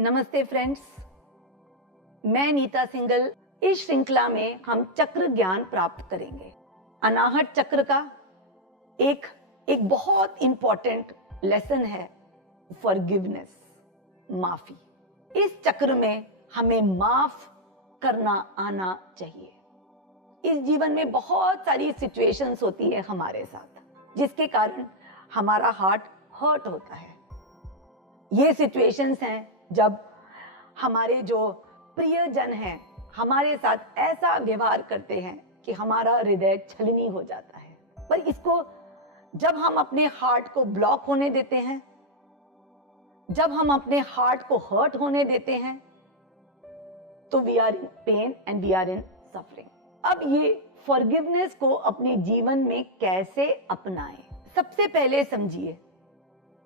नमस्ते फ्रेंड्स, मैं नीता सिंगल। इस श्रृंखला में हम चक्र ज्ञान प्राप्त करेंगे। अनाहत चक्र का एक बहुत इंपॉर्टेंट लेसन है फॉरगिवनेस, माफी। इस चक्र में हमें माफ करना आना चाहिए। इस जीवन में बहुत सारी सिचुएशंस होती है हमारे साथ, जिसके कारण हमारा हार्ट हर्ट होता है। ये सिचुएशंस हैं जब हमारे जो प्रियजन हैं हमारे साथ ऐसा व्यवहार करते हैं कि हमारा हृदय छलनी हो जाता है। पर इसको जब हम अपने हार्ट को ब्लॉक होने देते हैं, जब हम अपने हार्ट को हर्ट होने देते हैं, तो we are in pain and we are in suffering. अब ये फॉरगिवनेस को अपने जीवन में कैसे अपनाएं? सबसे पहले समझिए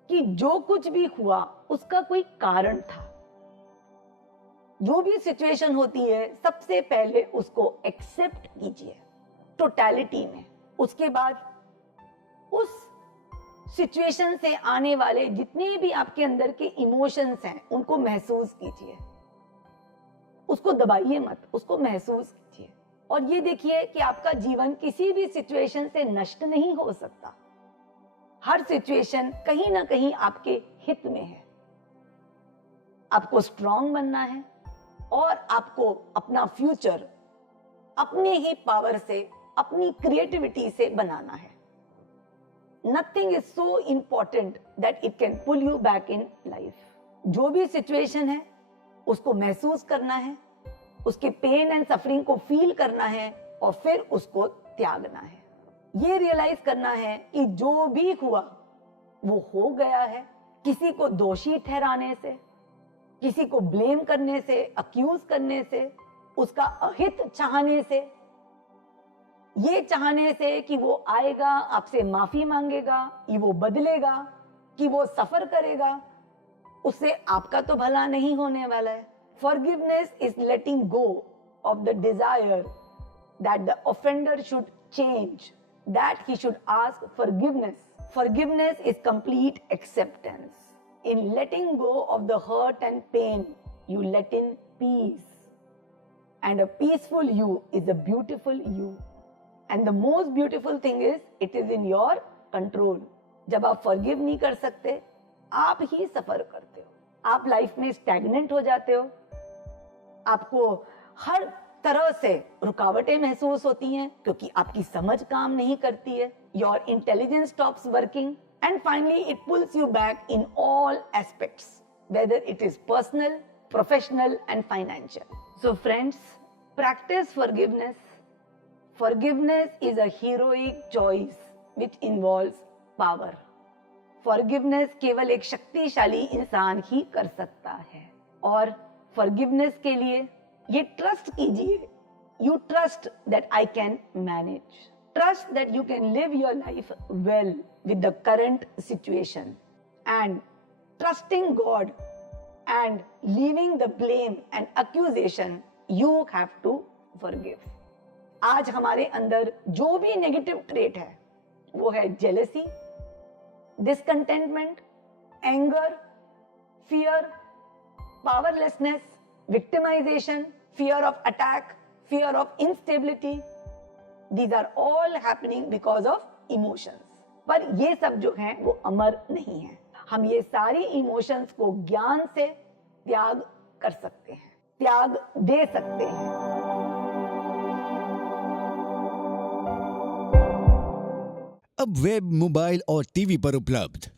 कि जो कुछ भी हुआ उसका कोई कारण था। जो भी सिचुएशन होती है, सबसे पहले उसको एक्सेप्ट कीजिए टोटलिटी में। उसके बाद उस सिचुएशन से आने वाले जितने भी आपके अंदर के इमोशंस हैं उनको महसूस कीजिए। उसको दबाइए मत, उसको महसूस कीजिए। और ये देखिए कि आपका जीवन किसी भी सिचुएशन से नष्ट नहीं हो सकता। हर सिचुएशन कहीं ना कहीं आपके हित में है। आपको स्ट्रांग बनना है और आपको अपना फ्यूचर अपने ही पावर से, अपनी क्रिएटिविटी से बनाना है। Nothing is so important that it can pull you back in life. जो भी सिचुएशन है उसको महसूस करना है, उसके पेन एंड सफरिंग को फील करना है और फिर उसको त्यागना है। ये रियलाइज करना है कि जो भी हुआ वो हो गया है। किसी को दोषी ठहराने से, किसी को ब्लेम करने से, अक्यूज करने से, उसका अहित चाहने से, ये चाहने से कि वो आएगा, आपसे माफी मांगेगा, कि वो बदलेगा, कि वो सफर करेगा, उससे आपका तो भला नहीं होने वाला है। Forgiveness is letting go of the desire that the offender should change, that he should ask forgiveness. Forgiveness is complete acceptance. In letting go of the hurt and pain, you let in peace. And a peaceful you is a beautiful you. And the most beautiful thing is, it is in your control. जब आप forgive नहीं कर सकते, आप ही सफर करते हो। आप life में स्टैग्नेंट हो जाते हो। आपको हर तरह से रुकावटें महसूस होती हैं क्योंकि आपकी समझ काम नहीं करती है। Your intelligence stops working and finally it pools you back in all aspects, whether it is personal, professional and financial. So friends, practice forgiveness. Forgiveness is a heroic choice which involves power. Forgiveness केवल एक शक्तिशाली इंसान ही कर सकता है। और forgiveness के लिए ये ट्रस्ट कीजिए, you trust that I can manage, trust that you can live your life well with the current situation and trusting God and leaving the blame and accusation, you have to forgive. आज हमारे अंदर जो भी negative trait है वो है jealousy, discontentment, anger, fear, powerlessness, victimization, fear of attack, fear of instability. These are all happening because of emotions. पर ये सब जो हैं वो अमर नहीं हैं। हम ये सारी इमोशंस को ज्ञान से त्याग कर सकते हैं, त्याग दे सकते हैं। अब वेब, मोबाइल और टीवी पर उपलब्ध